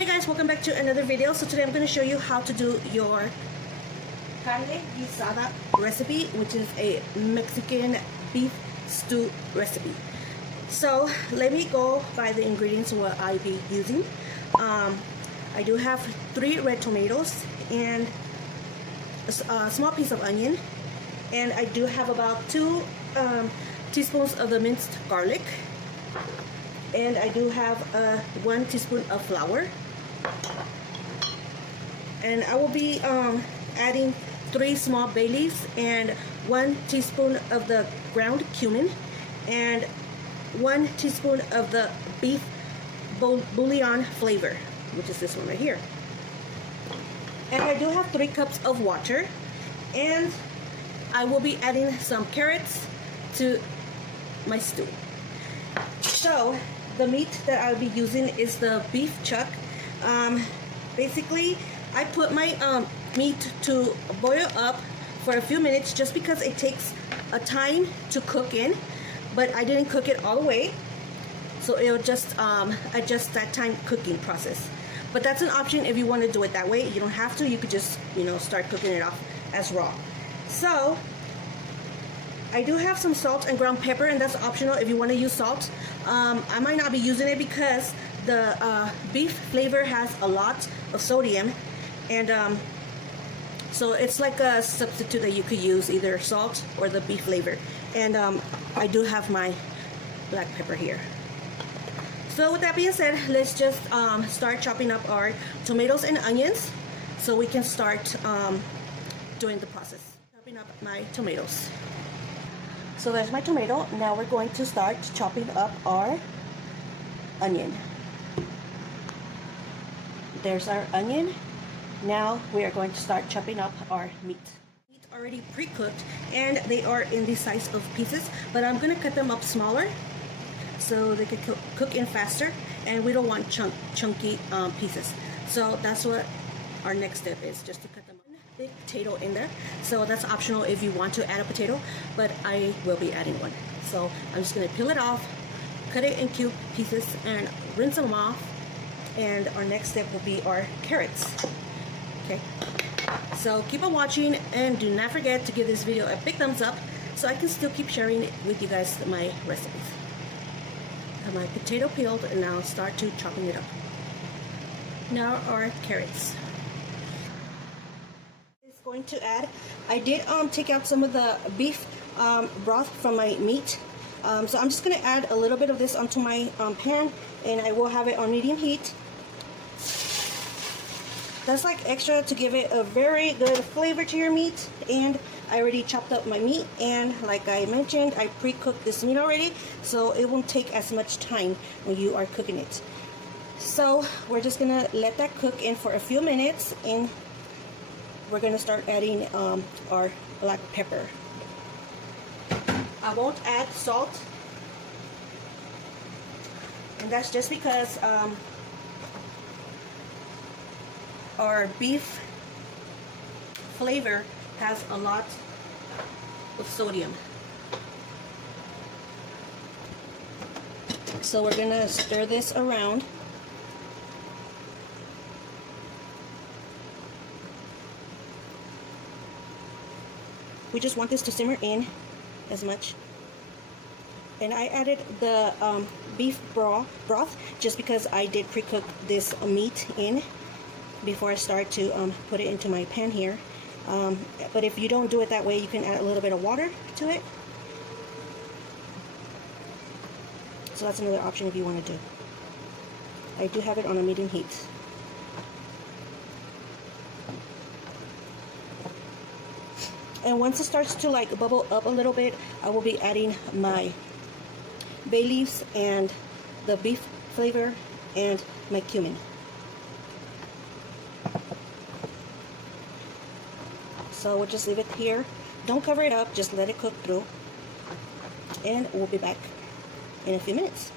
Hey guys, welcome back to another video. So today I'm going to show you how to do your carne guisada recipe, which is a Mexican beef stew recipe. So let me go by the ingredients what I be using. I do have 3 red tomatoes and a small piece of onion, and I do have about 2 teaspoons of the minced garlic, and I do have 1 teaspoon of flour, and I will be adding 3 small bay leaves and 1 teaspoon of the ground cumin and 1 teaspoon of the beef bouillon flavor, which is this one right here. And I do have 3 cups of water, and I will be adding some carrots to my stew. So the meat that I'll be using is the beef chuck. Basically, I put my meat to boil up for a few minutes just because it takes a time to cook in, but I didn't cook it all the way, so it'll just adjust that time cooking process. But that's an option if you want to do it that way. You don't have to. You could just, start cooking it off as raw. So I do have some salt and ground pepper, and that's optional if you want to use salt. I might not be using it because the beef flavor has a lot of sodium, and so it's like a substitute that you could use, either salt or the beef flavor. And I do have my black pepper here. So with that being said, let's just start chopping up our tomatoes and onions so we can start doing the process. Chopping up my tomatoes. So there's my tomato. Now we're going to start chopping up our onion. There's our onion. Now we are going to start chopping up our meat. Meat already pre-cooked, and they are in the size of pieces, but I'm going to cut them up smaller so they can cook in faster, and we don't want chunky pieces. So that's what our next step is, just to cut them up. Big potato in there, so that's optional if you want to add a potato, but I will be adding one. So I'm just going to peel it off, cut it in cube pieces, and rinse them off. And our next step will be our carrots. Okay, so keep on watching, and do not forget to give this video a big thumbs up so I can still keep sharing with you guys my recipes. I have my potato peeled, and now start to chopping it up. Now our carrots. Going to add, I did take out some of the beef broth from my meat, so I'm just going to add a little bit of this onto my pan, and I will have it on medium heat. That's like extra to give it a very good flavor to your meat. And I already chopped up my meat, and like I mentioned, I pre-cooked this meat already, so it won't take as much time when you are cooking it. So we're just gonna let that cook in for a few minutes, and we're going to start adding our black pepper. I won't add salt, and that's just because our beef flavor has a lot of sodium. So we're going to stir this around. We just want this to simmer in as much. And I added the beef broth just because I did pre-cook this meat in before I start to put it into my pan here. But if you don't do it that way, you can add a little bit of water to it. So that's another option if you want to do. I do have it on a medium heat. And once it starts to like bubble up a little bit, I will be adding my bay leaves and the beef flavor and my cumin. So we'll just leave it here. Don't cover it up, just let it cook through. And we'll be back in a few minutes.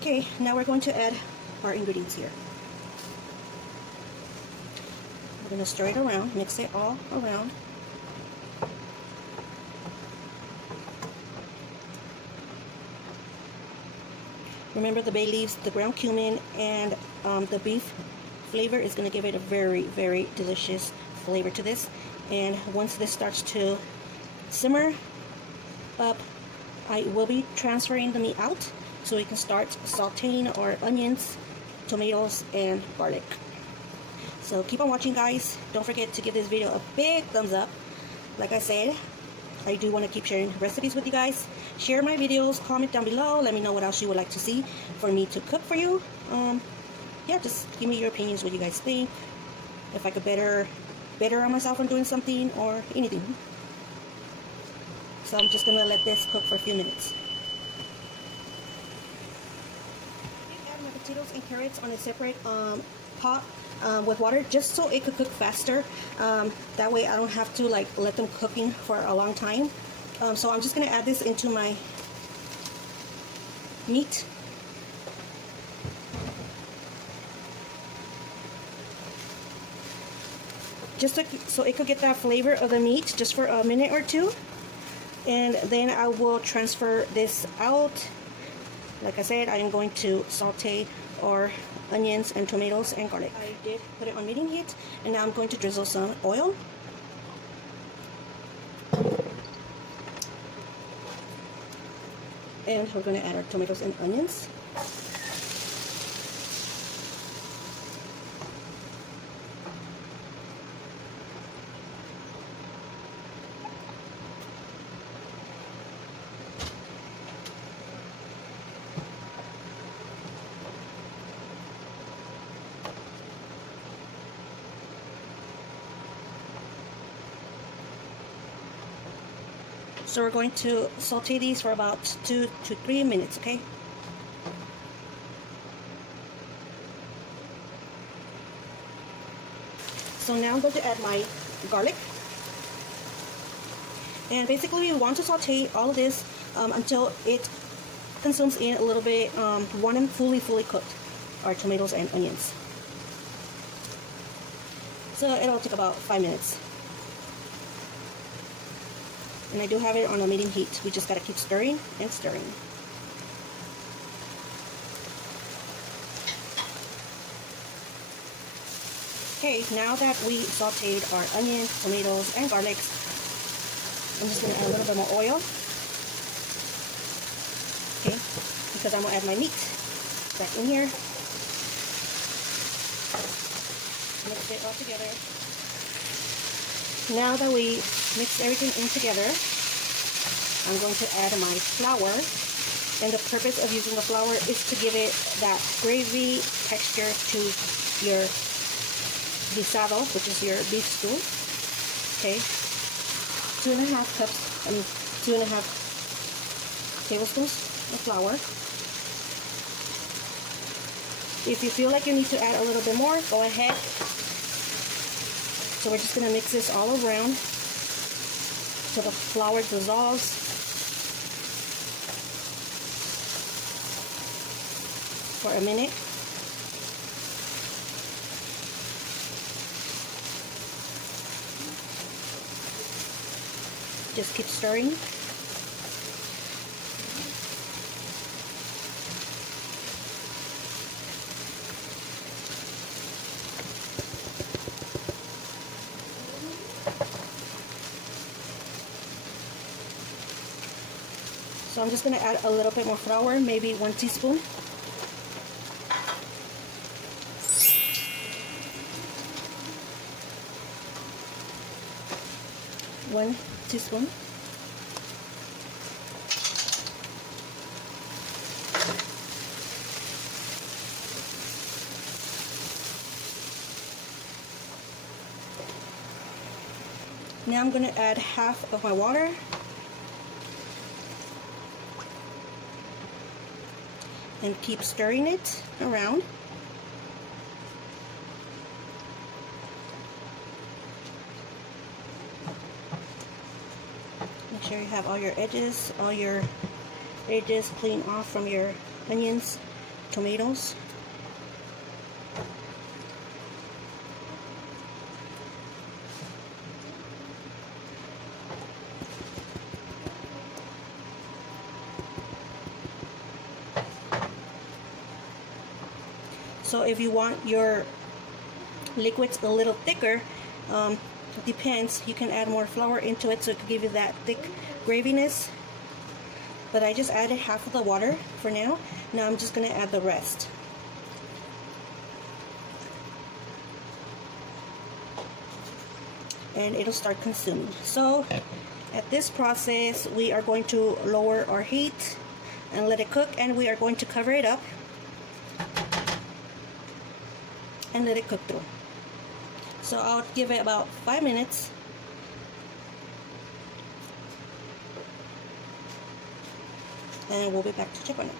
Okay, now we're going to add our ingredients here. We're going to stir it around, mix it all around. Remember, the bay leaves, the ground cumin, and the beef flavor is going to give it a very, very delicious flavor to this. And once this starts to simmer up, I will be transferring the meat out so we can start sauteing our onions, tomatoes, and garlic. So keep on watching, guys. Don't forget to give this video a big thumbs up. Like I said, I do want to keep sharing recipes with you guys. Share my videos, comment down below, let me know what else you would like to see for me to cook for you. Yeah, just give me your opinions, what you guys think, if I could better on myself on doing something or anything. So I'm just gonna let this cook for a few minutes. I add my potatoes and carrots on a separate pot with water, just so it could cook faster. That way I don't have to like let them cooking for a long time. So I'm just gonna add this into my meat. Just so it could get that flavor of the meat just for a minute or two. And then I will transfer this out. Like I said, I am going to saute our onions and tomatoes and garlic. I did put it on medium heat, and now I'm going to drizzle some oil. And we're going to add our tomatoes and onions. So we're going to saute these for about 2 to 3 minutes, okay? So now I'm going to add my garlic. And basically we want to saute all of this until it consumes in a little bit, want them fully cooked, our tomatoes and onions. So it'll take about 5 minutes. And I do have it on a medium heat. We just gotta keep stirring and stirring. Okay, now that we sauteed our onions, tomatoes, and garlic, I'm just gonna add a little bit more oil. Okay, because I'm gonna add my meat back in here. Mix it all together. Now that we mix everything in together, I'm going to add my flour. And the purpose of using the flour is to give it that gravy texture to your guisado, which is your beef stew. Okay, 2.5 tablespoons of flour. If you feel like you need to add a little bit more, go ahead. So we're just going to mix this all around so the flour dissolves. For a minute. Just keep stirring. So I'm just going to add a little bit more flour, maybe 1 teaspoon. One teaspoon. Now I'm going to add half of my water. And keep stirring it around. Make sure you have all your edges clean off from your onions, tomatoes. So if you want your liquids a little thicker, depends, you can add more flour into it so it can give you that thick graviness. But I just added half of the water for now. Now I'm just going to add the rest. And it'll start consuming. So at this process, we are going to lower our heat and let it cook, and we are going to cover it up and let it cook through. So I'll give it about 5 minutes. And we'll be back to check on it.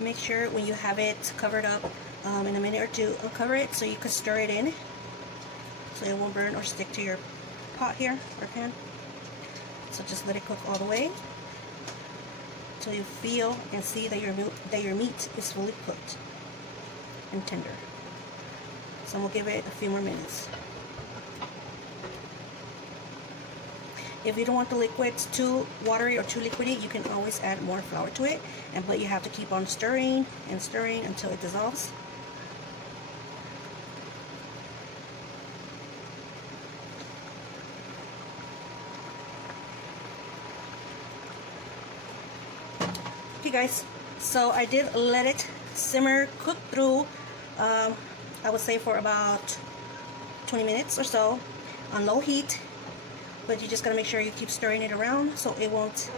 Make sure when you have it covered up in a minute or two, uncover it so you can stir it in so it won't burn or stick to your pot here or pan. So just let it cook all the way till you feel and see that your meat is fully cooked and tender. So we'll give it a few more minutes. If you don't want the liquids too watery or too liquidy, you can always add more flour to it, but you have to keep on stirring and stirring until it dissolves. Okay guys, so I did let it simmer, cook through, I would say for about 20 minutes or so on low heat. But you just gotta make sure you keep stirring it around so it won't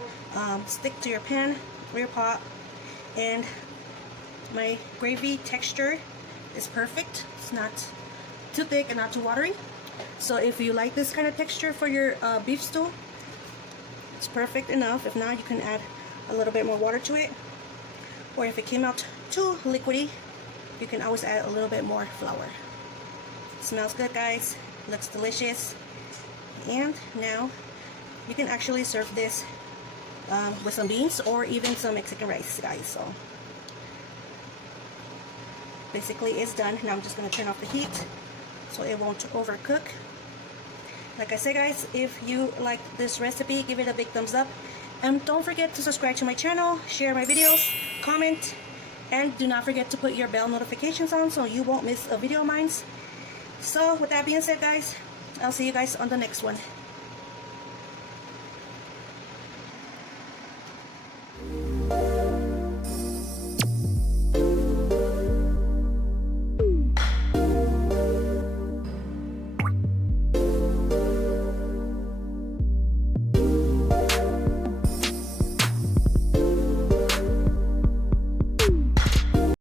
stick to your pan or your pot. And my gravy texture is perfect. It's not too thick and not too watery. So if you like this kind of texture for your beef stew, it's perfect enough. If not, you can add a little bit more water to it. Or if it came out too liquidy, you can always add a little bit more flour. It smells good, guys. Looks delicious. And now you can actually serve this with some beans or even some Mexican rice, guys. So basically it's done. Now I'm just going to turn off the heat so it won't overcook. Like I said, guys, if you like this recipe, give it a big thumbs up, and don't forget to subscribe to my channel, share my videos, comment, and do not forget to put your bell notifications on so you won't miss a video of mine. So with that being said, guys, I'll see you guys on the next one.